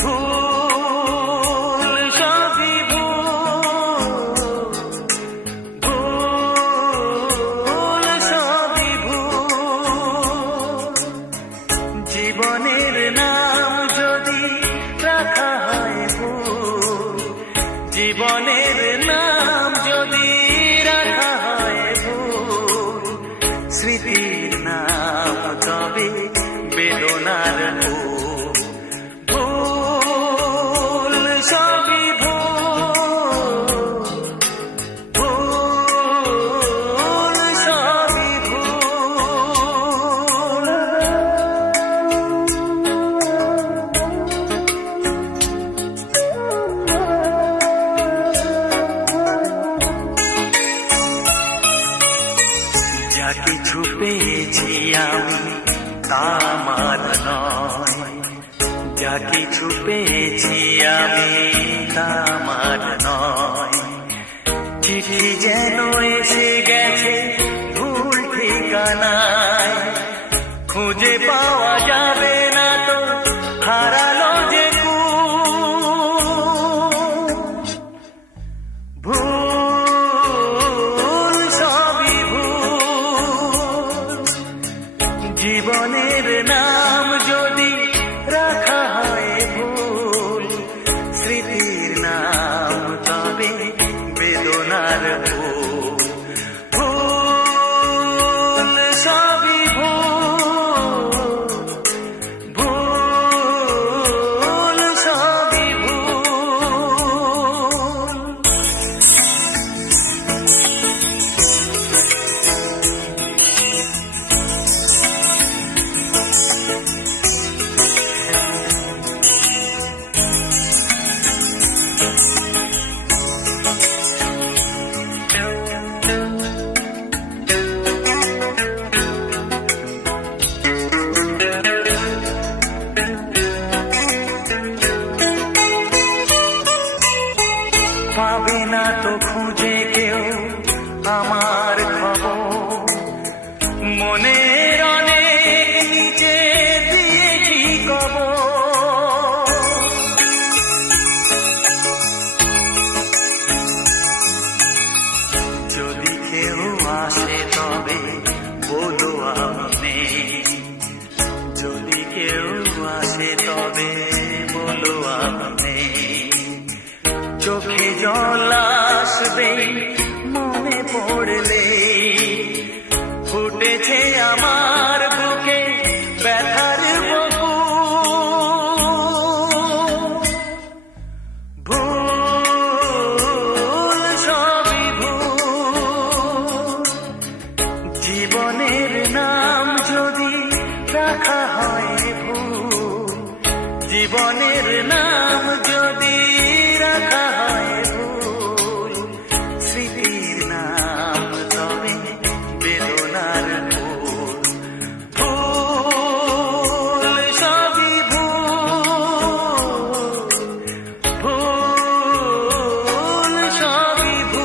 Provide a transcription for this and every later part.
ভুল সবই ভুল সবই ভুল। জীবনের নাম যদি রাখা হয় ভুল, জীবনের নাম যদি রাখা হয় ভুল, স্মৃতির নাম তবে বেদনার ভুল। ভুল সবই ভুল, ভুল সবই ভুল। যা কিছু পেয়েছি আমি তা আমার নয়, যা কিছু পেয়েছি আমি তা আমার নয়। চিঠি যেন এসে গেছে ভুল ঠিকানায়, খুঁজে পাওয়া যাবে না তো হারালো যে ভুল সবই ভুল। জীবনের নাম যদি রাখা হয় ভুল, স্মৃতির নাম তবে বেদনার ভুল। ভুল সবই ভুল, ভুল সবই ভুল। পাবে না তো খুঁজে কেউ আমার খবর, মনের অনেক নিচে দিয়েছি কবর। যদি কেউ আসে তবে বলো আমি নেই, যদি কেউ আসে তবে বলো আমি নেই। চোখে জল আসবে মনে পড়লে, ফুটেছে আমার বুকে ব্যথার বকুল। ভুল সবই ভুল। জীবনের নাম যদি রাখা হয় ভুল, জীবনের নাম যদি রাখা হয় ভুল, স্মৃতির নাম তবে বেদনার ভুল। ভুল সবই ভুল, ভুল সবই ভুল।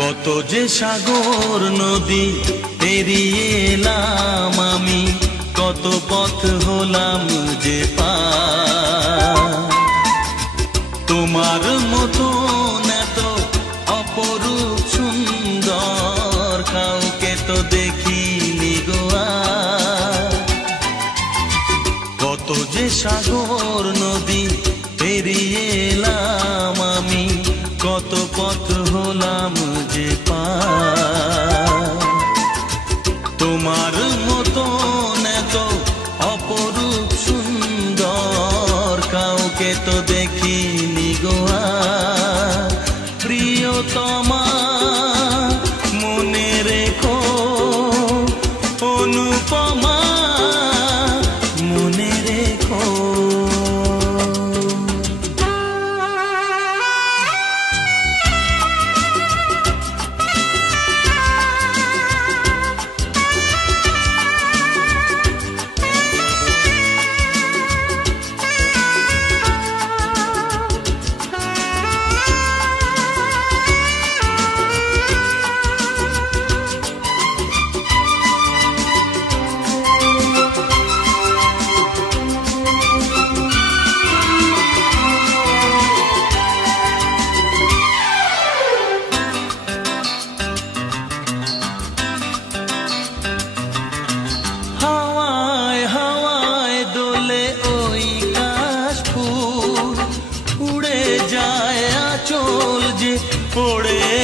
কত যে সাগর নদী পেরিয়ে এলাম আমি, কত পথ হলাম যে পার। তোমার মতন এত অপরূপ সুন্দর কাউকে তো দেখিনি গো আর। কত যে সাগর নদী পেরিয়ে এলাম আমি, কত পথ হলাম যে পার।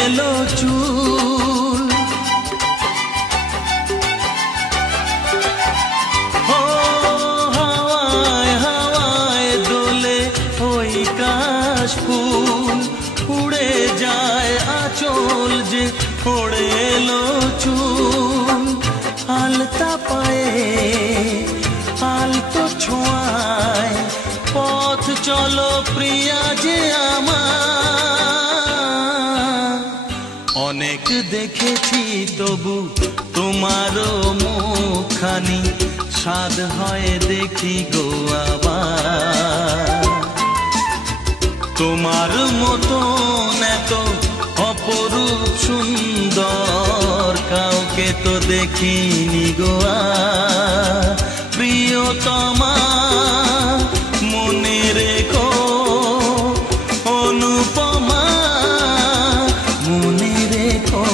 এলো চুল। ও হাওয়ায় হাওয়ায় দোলে ওই কাশ ফুল, উড়ে যায় আঁচল যে ওড়ে এলো চুল। আলতা পায়ে আলতো ছোঁয়ায় পথ চলো প্রিয়া যে আমার। অনেক দেখেছি তবু তোমারও মুখখানি, স্বাদ হয় দেখি গো আবার। তোমার মতন এত অপরূপ সুন্দর কাউকে তো দেখিনি গো প্রিয়তমা। মনে রেখো অনুপমা, মনে রেখো।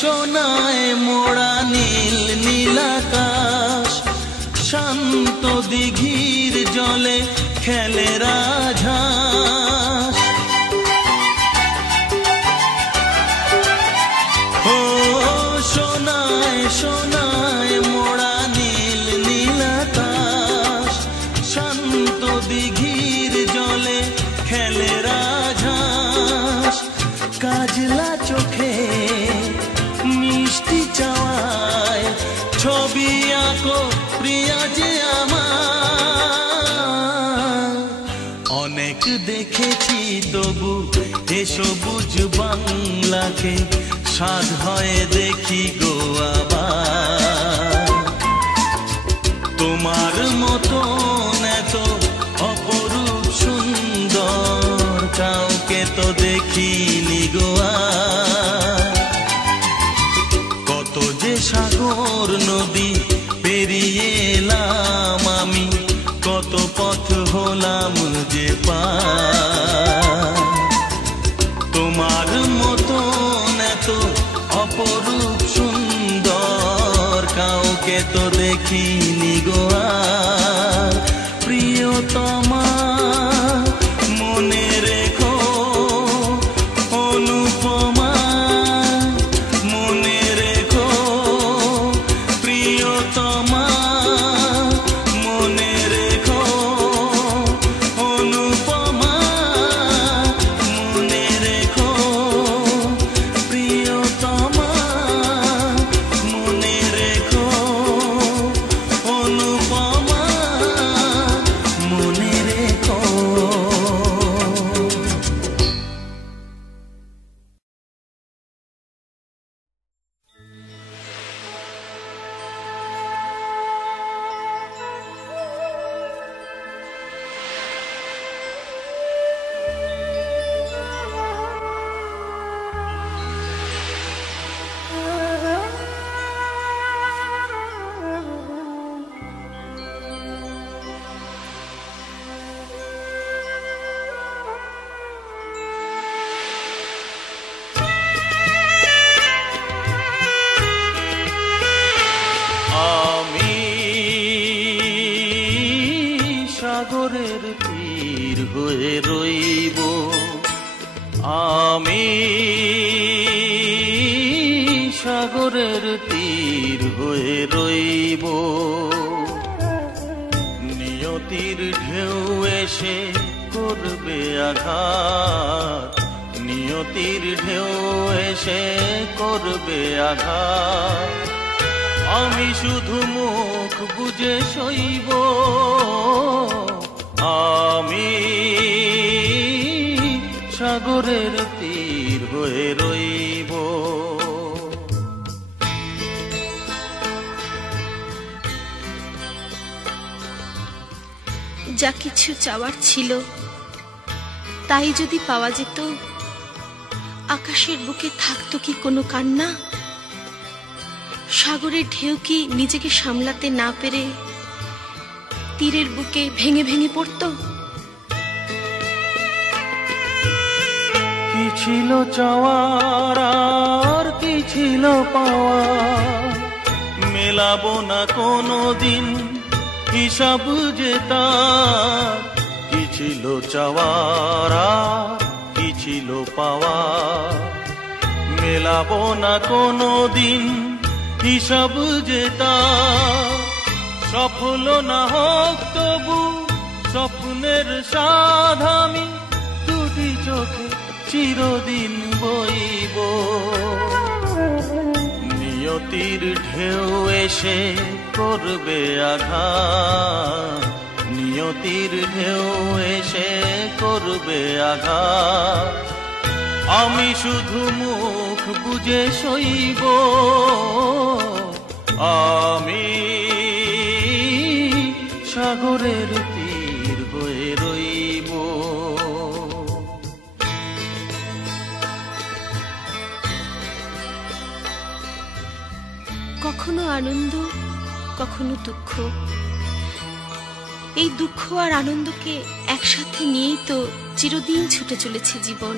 সোনায় মোড়া নীল নীলাকাশ, শান্ত দিঘির জলে খেলে রাজহাঁস। ও সোনায় সোনায় মোড়া নীল নীলাকাশ, শান্ত দিঘির জলে খেলে রাজহাঁস। কাজলা চোখে মিষ্টি চাওয়ায় ছবি আঁকো প্রিয়া যে আমার। অনেক দেখেছি তবু এ সবুজ বাংলাকে, স্বাদ হয় দেখি গো আবার। তোমার মতন এত অপরূপ সুন্দর কাউকে তো দেখিনি গো আর। কত যে সাগর নদী পেরিয়ে এলাম আমি, কত পথ হলাম যে পার। তোমার মতন এত অপরূপ সুন্দর কাউকে তো দেখিনি গো আর। প্রিয়তমা মনে রেখো অনুপমা, মনে রেখো প্রিয়তমা, মনে রেখো অনুপমা, মনে রেখো প্রিয়তমা, মনে রেখো অনুপমা, মনে রেখো। সাগরের তীর হয়ে রইব, আমি সাগরের তীর হয়ে রইব। নিয়তির ঢেউ এসে করবে আঘাত, নিয়তির ঢেউ এসে করবে আঘাত। আমি শুধু মুখ বুজে সইব, আমি সাগরের তীর হয়ে রইব। যা কিছু চাওয়ার ছিল তাই যদি পাওয়া যেত, আকাশের বুকে থাকতো কি কোনো কান্না? সাগরের ঢেউ কি নিজেকে সামলাতে না পেরে তীরের বুকে ভেঙে ভেঙে পড়তো? কি ছিল চাওয়ার আর কি ছিল পাওয়া, মেলাবো না কোনো দিন হিসাব যে তার। কি ছিল চাওয়ার আর কি ছিল পাওয়া, মেলাবো না কোনো দিন হিসাব যে তার। সফল না হোক তবু স্বপ্নের সাধ আমি দুটি চোখে চিরদিন বইব। নিয়তির ঢেউ এসে করবে আঘাত, নিয়তির ঢেউ এসে করবে আঘাত। আমি শুধু মুখ বুজে সইব, আমি সাগরের তীর হয়ে রইব। কখনো আনন্দ, কখনো দুঃখ, এই দুঃখ আর আনন্দকে একসাথে নিয়েই তো চিরদিন ছুটে চলেছে জীবন।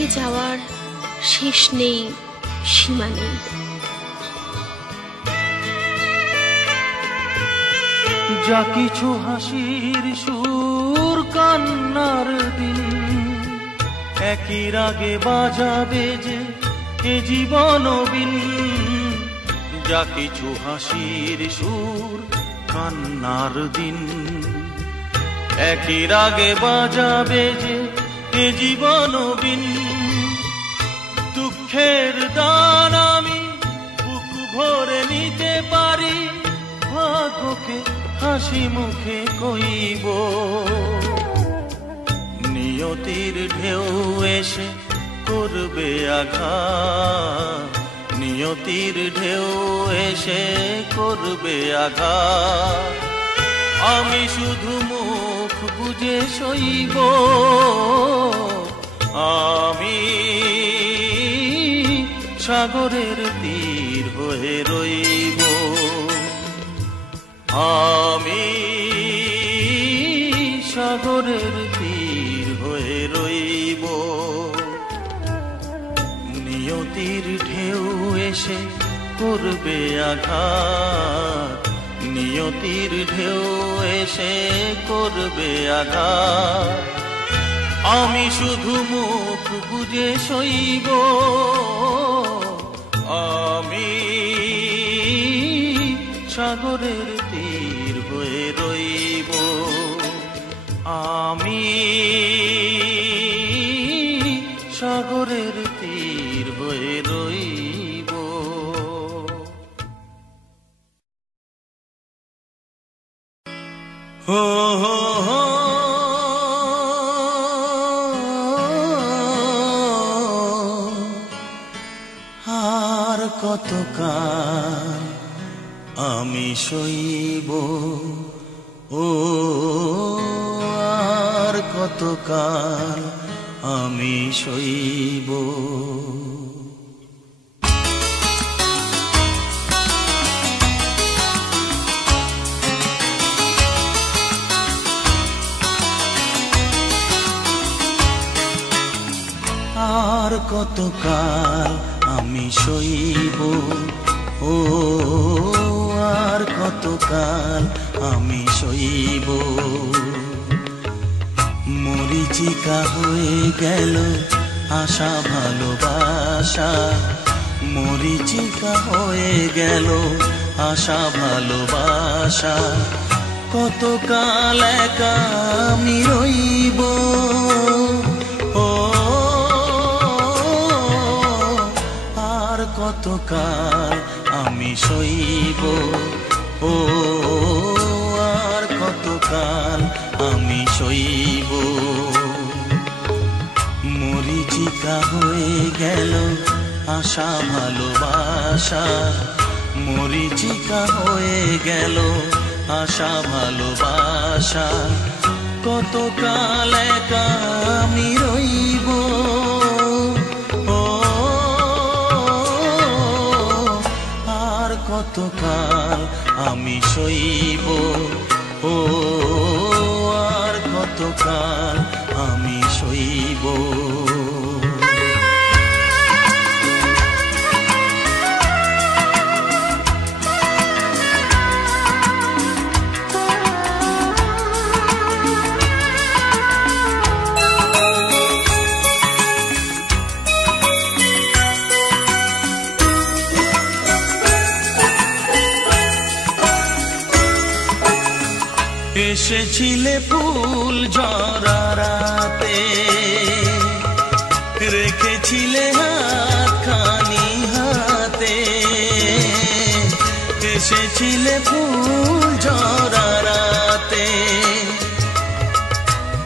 এ যাওয়ার শেষ নেই, সীমা নেই। যা কিছু হাসির সুর কান্নার দিন, একই রাগে বাজাবে যে এ জীবন বিন। যা কিছু হাসির সুর কান্নার দিন, একই রাগে বাজাবে যে এ জীবন বিন। দুঃখের দান আমি বুক ভরে নিতে পারি, ভাগ্যকে হাসি মুখে কইব। নিয়তির ঢেউ এসে করবে আঘাত, নিয়তির ঢেউ এসে করবে আঘাত। আমি শুধু মুখ বুজে সইব, আমি সাগরের তীর হয়ে রইব। আমি সাগরের তীর হয়ে রইব। নিয়তির ঢেউ এসে করবে আঘাত, নিয়তির ঢেউ এসে করবে আঘাত। আমি শুধু মুখ বুজে সইব, আমি সাগরের তীর হয়ে রইব। আমি সাগরের তীর হয়ে রইব। হো হো হো আর কতকাল আমি সইব, ও আর কতকাল আমি সইব। আর কতকাল আমি সইব, ও আর কতকাল আমি সইব। মরিচিকা হয়ে গেল আশা ভালোবাসা, মরিচিকা হয়ে গেল আশা ভালোবাসা। কতকাল একা আমি রইব, ও আর কতকাল আমি সইব, ও আর কতকাল আমি সইব। মরিচিকা হয়ে গেল আশা ভালোবাসা, মরিচিকা হয়ে গেল আশা ভালোবাসা, কতকাল একা আমি রইব, ও আর কতকাল আমি সইব, ও আর কতকাল আমি সইব। এসেছিলে ফুল ঝরা রাতে, রেখেছিলে হাতখানি হাতে, এসেছিলে ফুল ঝরা রাতে,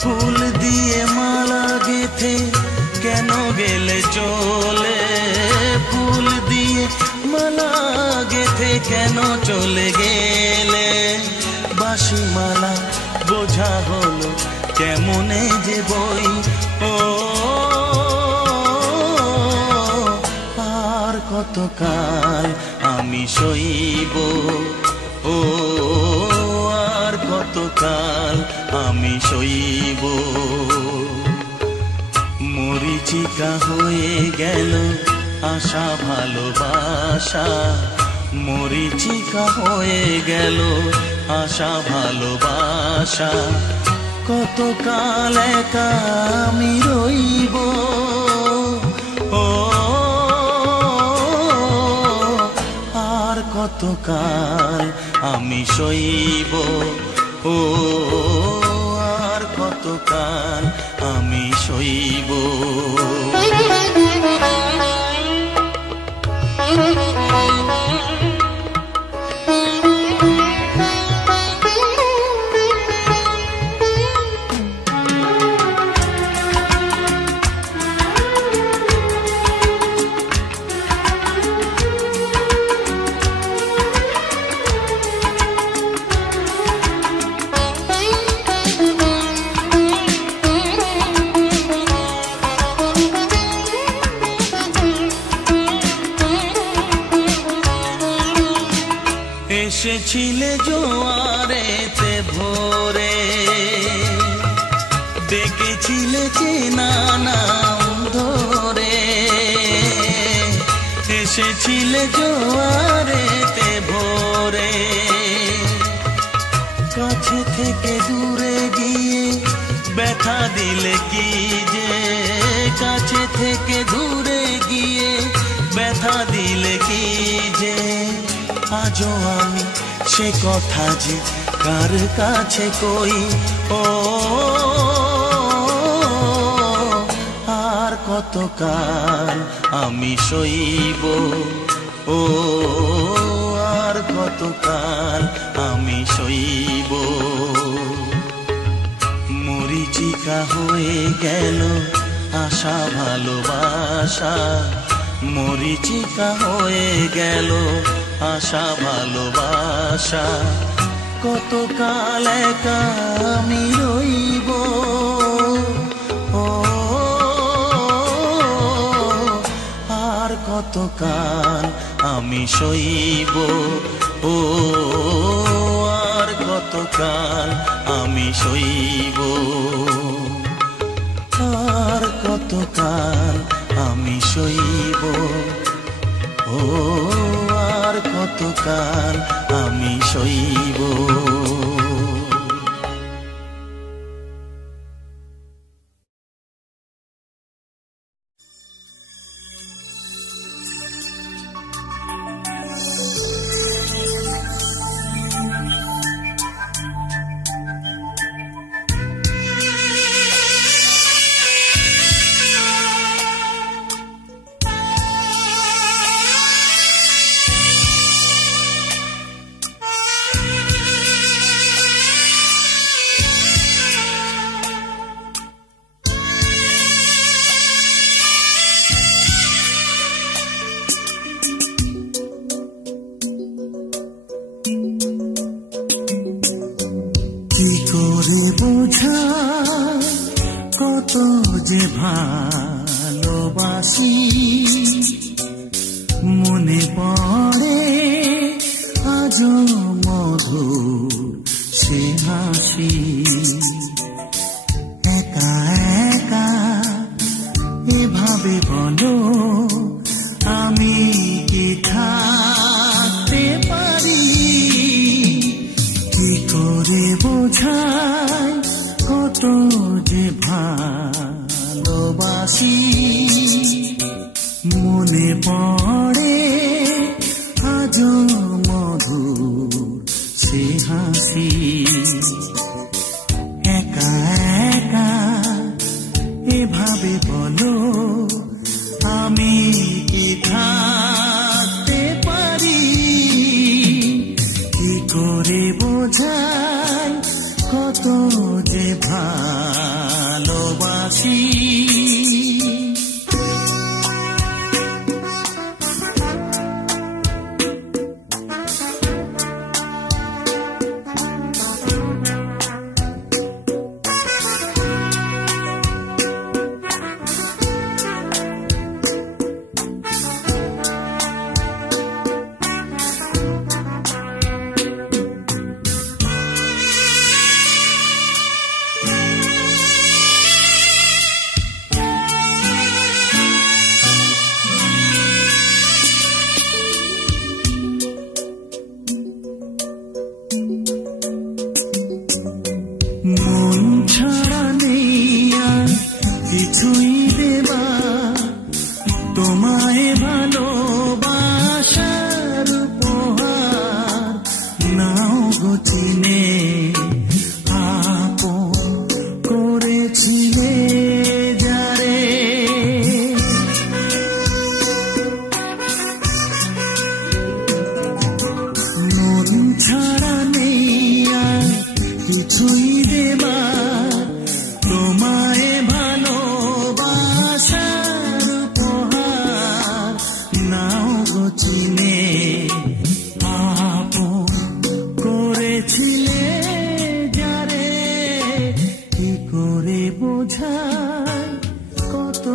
ফুল দিয়ে মালা গেথে কেন গেলে চলে, ফুল দিয়ে মালা গেথে কেন চলে গেলে, বাঁশিমালা বোঝা হলো কেমনে যে বই, ও আর কতকাল আমি সইব, ও আর কতকাল আমি সইব। মরিচিকা হয়ে গেল আশা ভালোবাসা, মরিচিকা হয়ে গেল আশা ভালোবাসা, কতকাল একা আমি রইব, ও আর কতকাল আমি সইব, ও আর কতকাল আমি সইব। এসেছিলে জোয়ারেতে ভোরে, ডেকেছিলে চেনা নাম ধরে, এসেছিলে জোয়ারেতে ভোরে, কাছে থেকে দূরে গিয়ে ব্যথা দিলে কি যে, কাছে থেকে দূরে গিয়ে ব্যথা দিলে কি যে, আজও আমি সে কথা যে কার কাছে কই, ও আর কতকাল আমি সইব, ও আর কতকাল আমি সইব। মরিচিকা হয়ে গেল আশা ভালোবাসা, মরিচিকা হয়ে গেল আশা ভালোবাসা, কতকাল একা আমি রইব, ও আর কতকাল আমি সইব, ও আর কতকাল আমি সইব, আর কতকাল আমি সইব, ও আর কতকাল আমি সইব। ভালোবাসি মনে পড়ে আজও মধুর সে হাসি। একা একা এভাবে বলো আমি কি থাকতে পারি, কি করে বোঝাই কত যে ভালোবাসি। মনে পড়ে আজও মধুর সে হাসি। একা একা এভাবে বলো আমি কি থাকতে পারি, কি করে বোঝাই কত যে ভালোবাসি। মন ছাড়া নেই আর কিছুই দেবা, তোমায় ভালোবাসার উপহার নাও গো চিনে। আপন করেছিলে যারে, মন ছাড়া নেই আর কিছুই দেবা, তোমায় ভালোবাসার উপহার নাও গো চিনে। আপন করেছিলে যারে, কি করে বোঝাই কত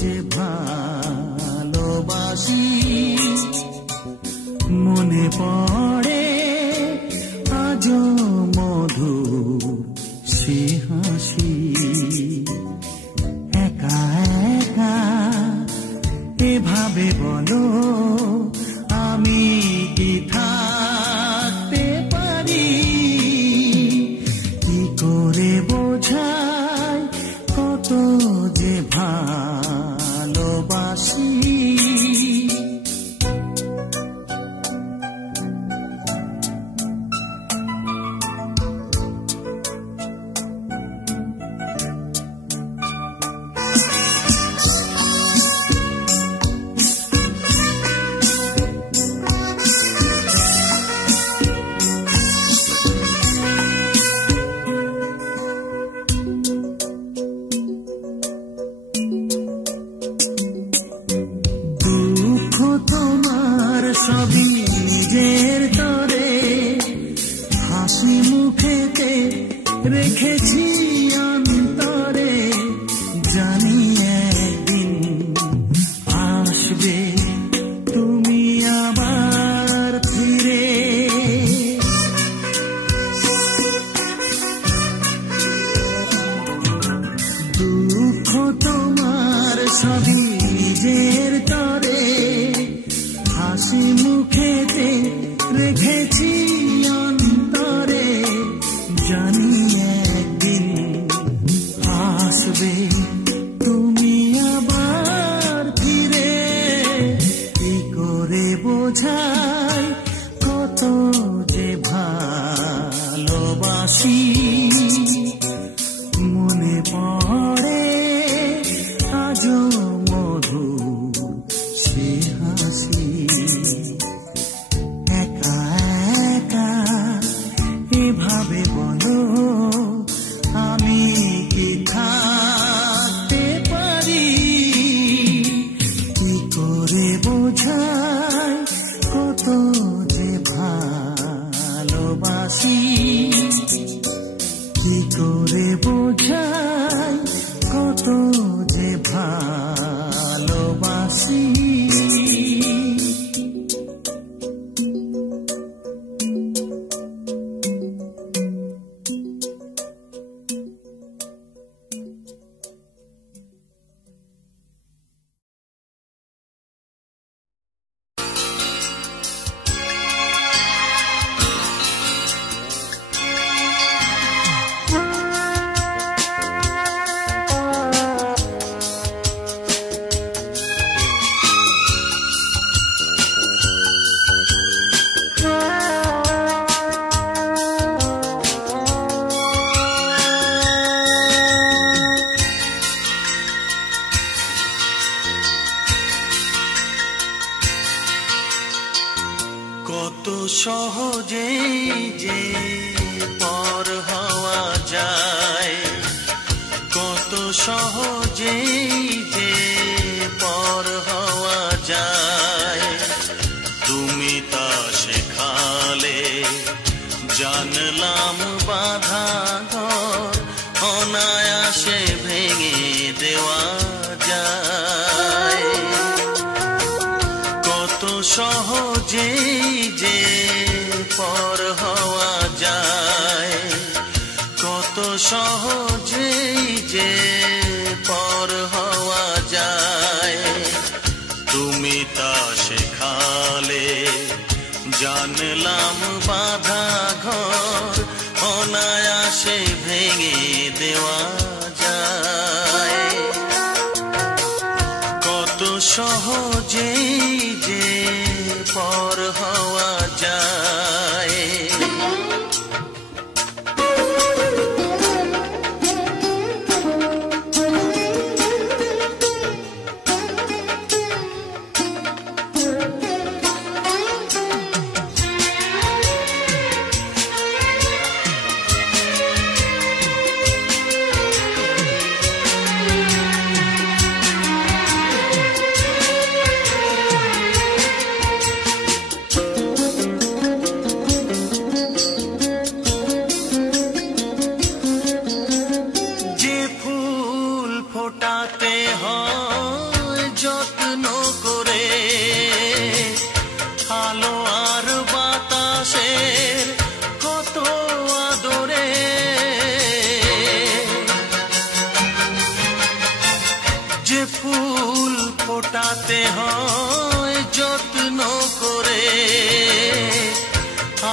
যে ভালোবাসি। মনে পড়ে আজও মধুর সে হাসি। একা একা এভাবে বলো আমি কি থাকতে পারি, কি করে বোঝাই কত যে ভালোবাসি। দুঃখ তোমার সবই নিজের তরে, হাসি মুখেতে রেখেছি অন্তরে। জানি একদিন আসবে তুমি আবার ফিরে, দুঃখ তোমার সবই নিজের তরে, হাসি মুখেতে রেখেছি অন্তরে। জানি একদিন আসবে তুমি আবার ফিরে, কি করে বোঝাই কত যে ভালোবাসি। মনে পড়ে আজও মধুর সে হাসি। একা একা এভাবে বলো আমি কি থাকতে পারি, কি করে বোঝাই কত যে ভালোবাসি, কি করে বোঝাই কত যে কত সহজেই যে পর হওয়া যায়, কত সহজেই যে পর হওয়া যায়। তুমি তা শেখালে জানলাম বাধা ঘর অনায়াসে ভেঙে দেওয়া যায়। কত সহজেই যে পর হওয়া যায়, কত সহজেই যে পর হওয়া যায়। তুমি তা শেখালে জানলাম বাধা ঘর অনায়াসে ভেঙে দেওয়া যায়। কত সহজেই যে পর হওয়া যায়।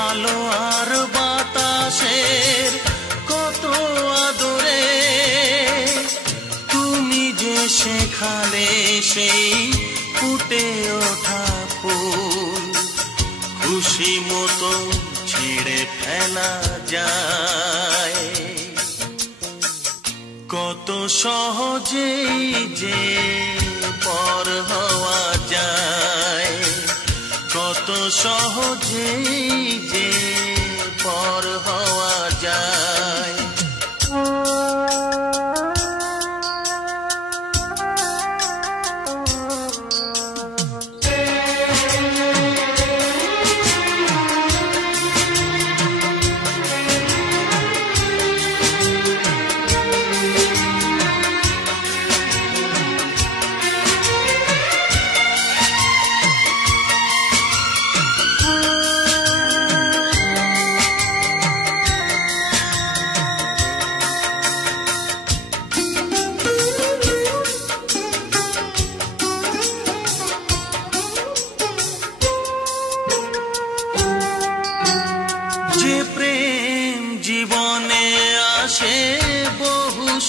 আলো আর বাতাসের কত আদরে তুমি যে শেখালে সেই ফুটে ওঠা ফুল খুশি মতো ছিঁড়ে ফেলা যায়। কত সহজেই যে পর হওয়া যায়, কত সহজেই যে পর হওয়া যায়।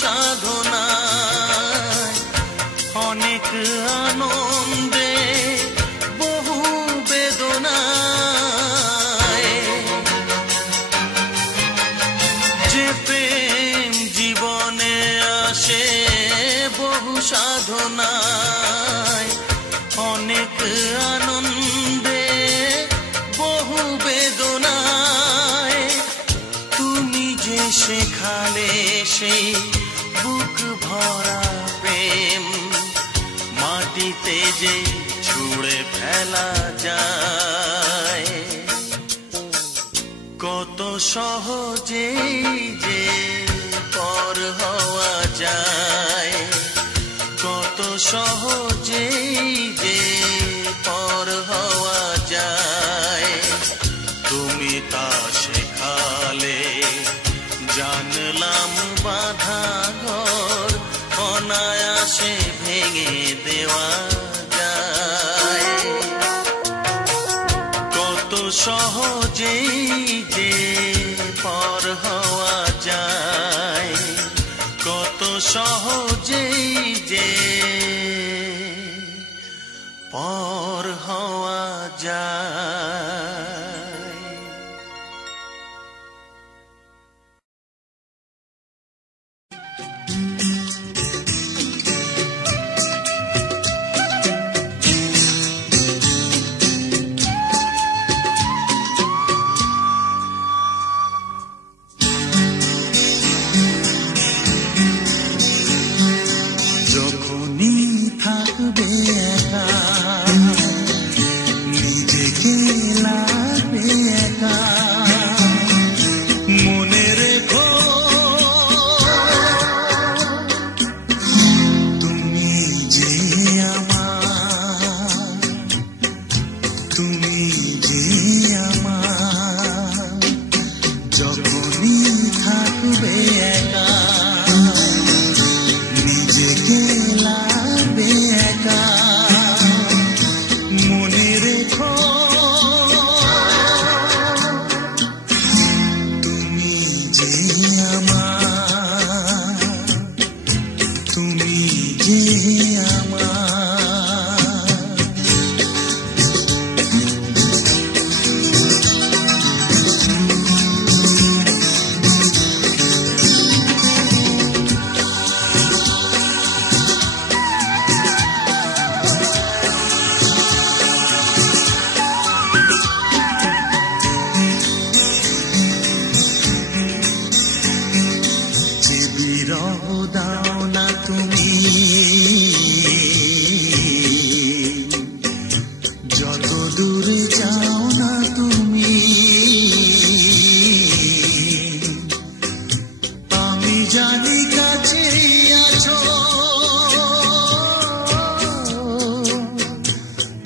সাধনায় অনেক আনন্দে বহু বেদনায়, যে প্রেম জীবনে আসে বহু সাধনায় অনেক আনন্দে বহু বেদনায়। তুমি যে শেখালে সেই বুক ভরা প্রেম মাটিতে যে ছুঁড়ে ফেলা যায়। কত সহজেই যে পর হওয়া যায়, কত সহজেই যে পর হওয়া যায়। তুমি তা শেখালে জানলাম বাধা ঘর অনায়াসে ভেঙে দেওয়া যায়। কত সহজেই যে পর হওয়া যায়, কত সহজেই যে পর হওয়া যায়।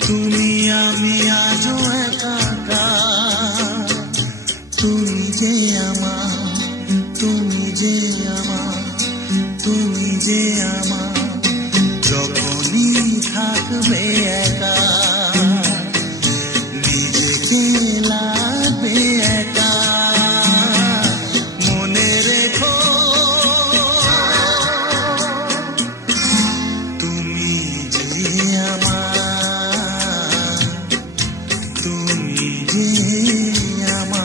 তুমি আমি আজও একাকার, তুমি যে আমার, তুমি যে আমার, তুমি যে আমার, যখনই থাকবে একা নিজেকে লাগবে একা, মনে রেখো তুমি যে আমার, তুমি যে আমার।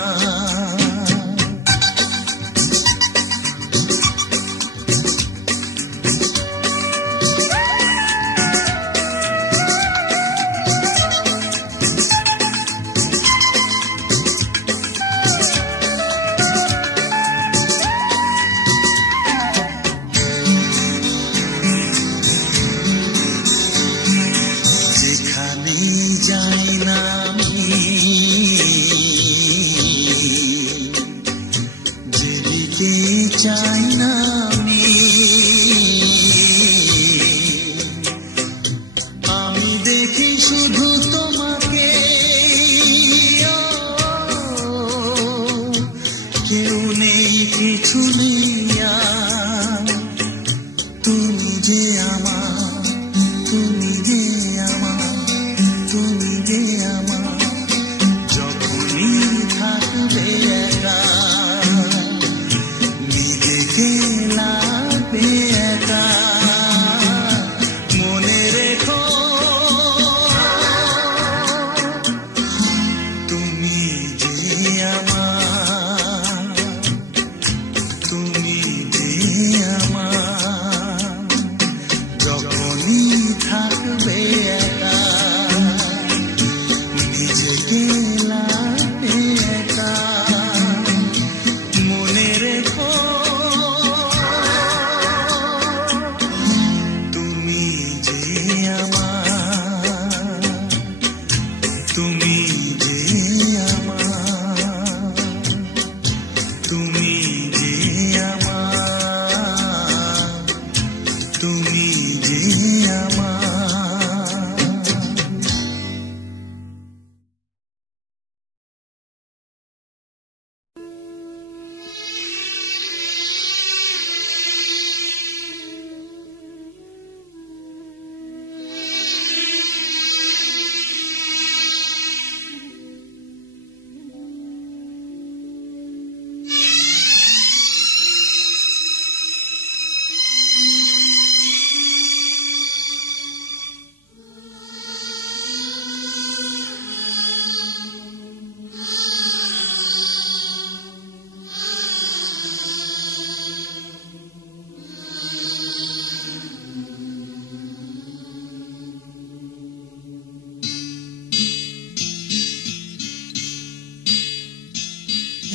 চাই না আমি দেখি শুধু তোমাকে, কেউ নেই কিছু নেই, তুমি যে আমার, তুমি যে আমার, তুমি যে আমার, যখনই থাকবে একা লাগবে একা, মনে রেখো তুমি যে আমার, তুমি যে আমার, যখনই থাকবে একা নিজেকে লাগবে একা, মনে রেখো তুমি যে আমার, তুমি যে আমার, তুমি যে আমার।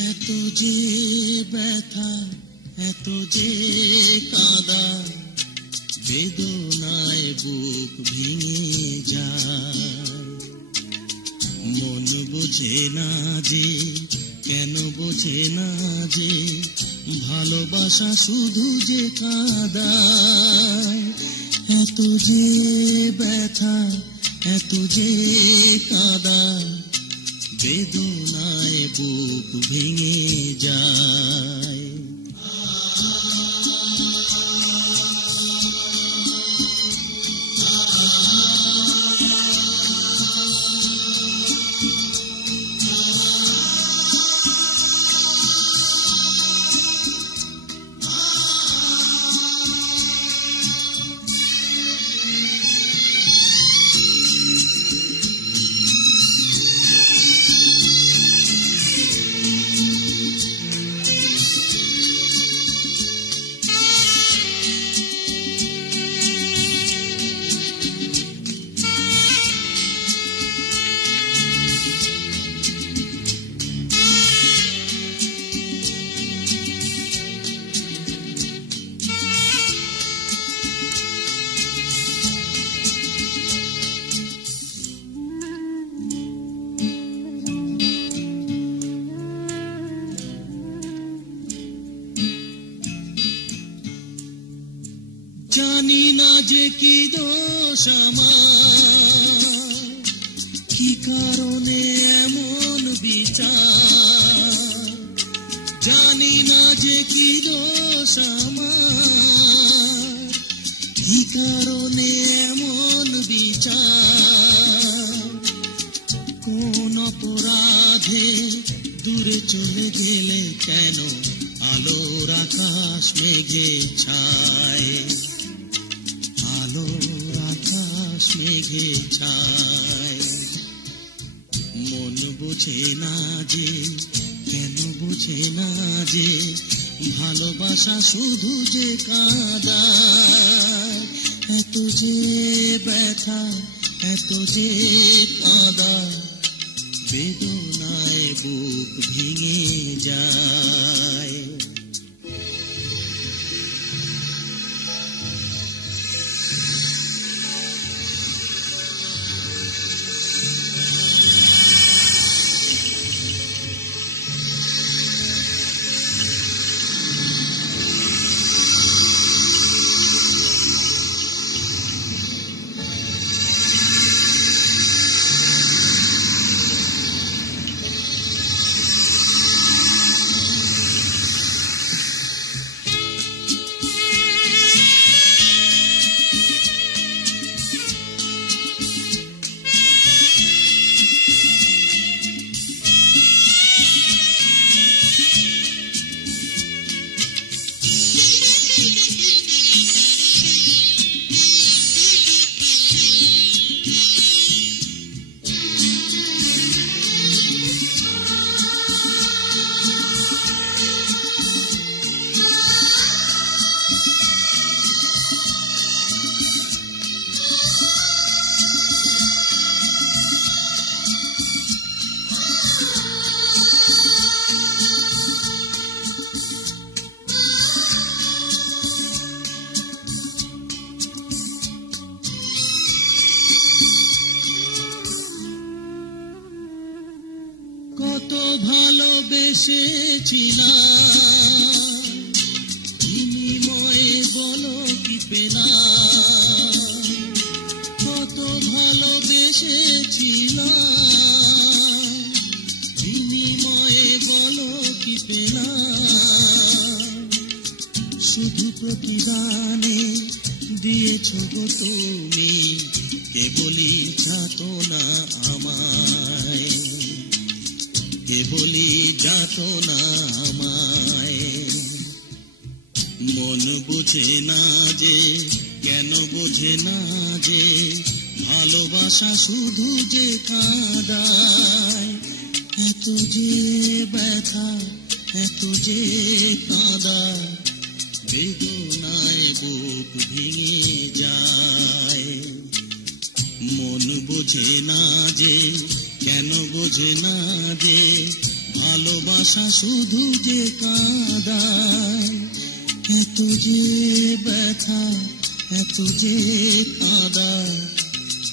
এত যে ব্যথা, এত যে কাঁদা, বেদনায় বুক ভেঙে যায়, মন বোঝে না যে, কেন বোঝে না যে, ভালোবাসা শুধু যে কাঁদায়। এত যে ব্যথা, এত যে কাঁদা, বেদনায় বুক ভেঙে যায়। জানি না যে কি দোষ আমার, কারণে এমন বিচার, জানি না যে কি দোষ আমার, কি কারণে এমন বিচার, কোন অপরাধে দূরে চলে গেলে কেন আলোর আকাশ মেঘে ছায়, আলোর আকাশ মেঘে ছায়। মন বোঝে না যে, কেন বোঝে না যে, ভালোবাসা শুধু যে কাঁদায়, এত যে ব্যথা, এত যে কাঁদা, বেদনায় বুক ভেঙে যায়। কত ভালোবেসেছিলাম, বিনিময়ে বলো কি পেলাম, কত ভালোবেসেছিলাম, বিনিময়ে বলো কি পেলাম, শুধু প্রতিদানে দিয়েছ গো তুমি কেবলই যাতনা আমায়, কেবলই যাতনা আমায়। মন বোঝে না যে, কেন বোঝে না যে, ভালোবাসা শুধু যে কাঁদায়, এত যে ব্যথা, এত যে কাঁদা, বেদনায় বুক ভেঙে যায়। মন বোঝে না যে, কেন বোঝে না যে, ভালোবাসা শুধু যে কাঁদায়, এত যে ব্যথা, এত যে কাঁদা,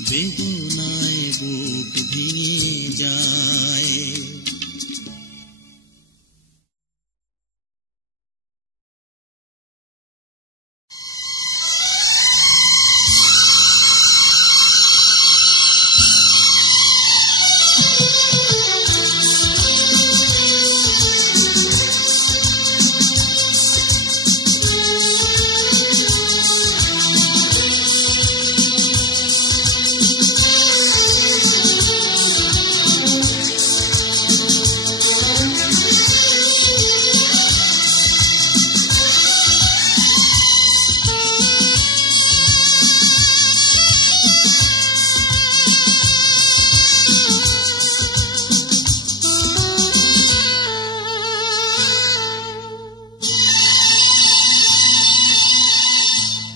বেদনায় বুক ভেঙে যায়।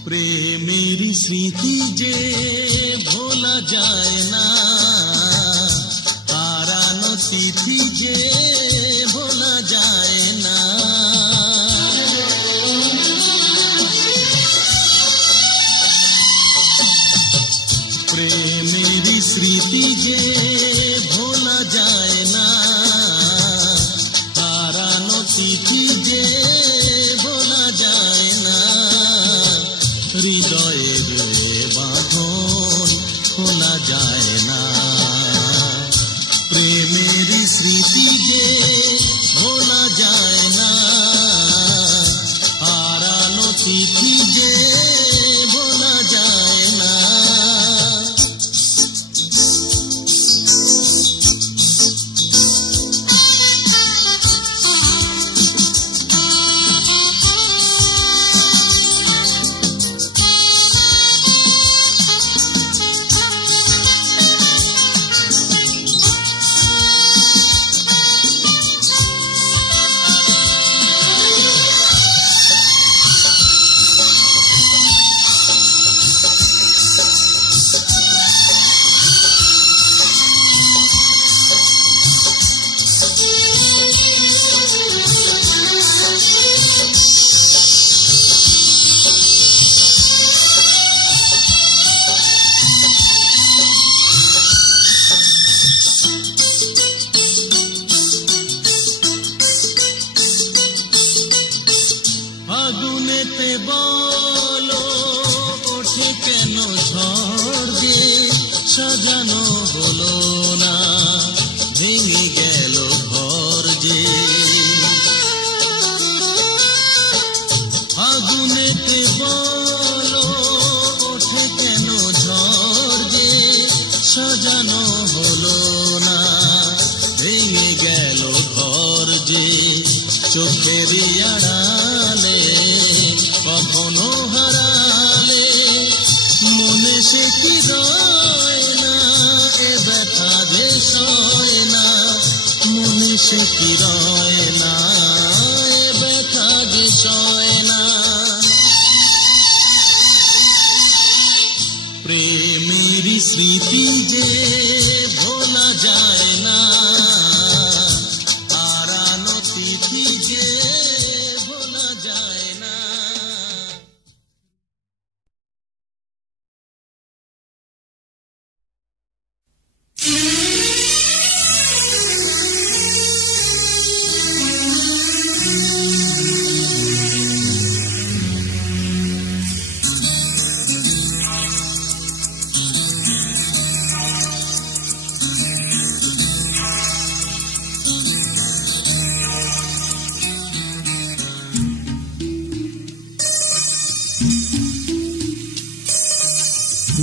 প্রেমের স্মৃতি যে ভোলা যায় না, হারানো তিথি যে ভোলা যায় না, প্রেমের স্মৃতি যে ভোলা যায় না, হারানো তিথি যে ভোলা যায় না, হৃদয়ের বাঁধন খোলা যায় না, বলো ওঠে কেন ঝড় যে সাজানো হলো না, ভেঙে গেল ঘর যে। আগুনেতে বলো ওঠে কেন ঝড় যে সাজানো হলো না, ভেঙে গেল ঘর যে। চোখের আড়ালে কখনো হারালে মনে সে কি রয় না, এ ব্যথা যে সয় না, মনে সে কি রয় না, এ ব্যথা যে সয় না। প্রেমের স্মৃতি যে ভোলা যায় না, হারানো তিথি যে ভোলা যায় না।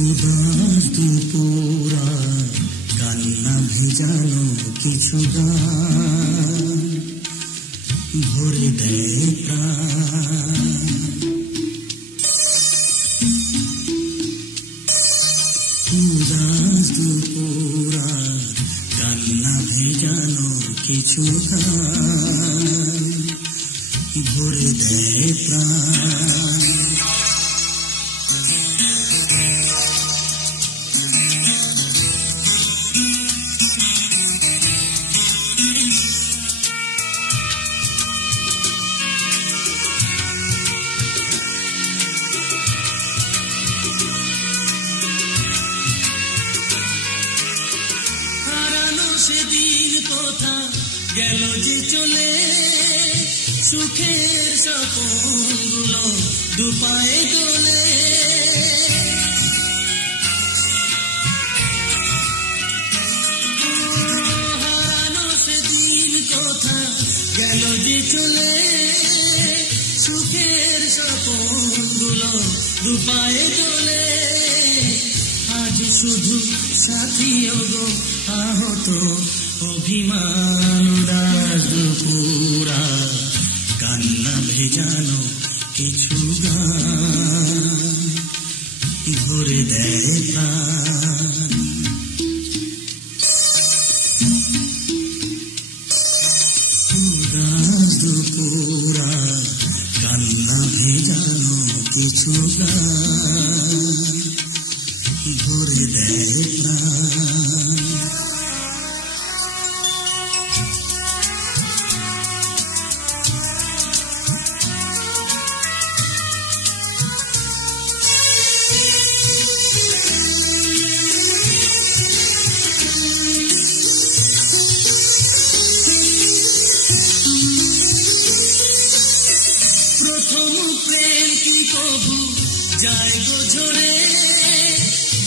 উদাস দুপুরা কান্না ভেজানো কিছু গান ভরে দেয় প্রাণ। উদাস দুপুরা কান্না ভেজানো কিছু গান ভরে দেয় প্রাণ। সেদিন কোথা গেল যে চলে, সুখের স্বপ্নগুলো দুপায়ে দোলে। হারানো সেদিন কোথা গেল যে চলে, সুখের স্বপ্নগুলো দুপায়ে দোলে। আজ শুধু সাথী ওগো আহত অভিমান। উদাস দুপুরা কান্না ভেজানো কিছু গান ভরে দেয় প্রাণ। উদাস দুপুরা কান্না ভেজানো কিছু গান ভরে দেয় প্রাণ। প্রথম প্রেম কি কবু যায় গো ঝরে,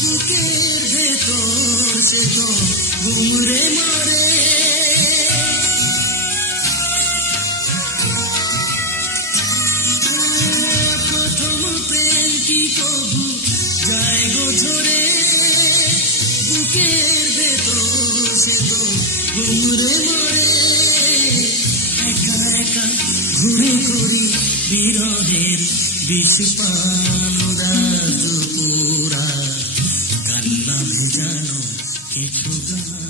বুকের ভেতর সে তো ঘুমরে মরে। প্রথম প্রেম কি কবু যায় গো ঝরে, বুকের ভেতর সে তো ঘুমরে মরে। একা একা ঘুরে ঘুরি বিরহের বিষপান। উদাস দুপুরা কান্না ভেজানো কিছু গান।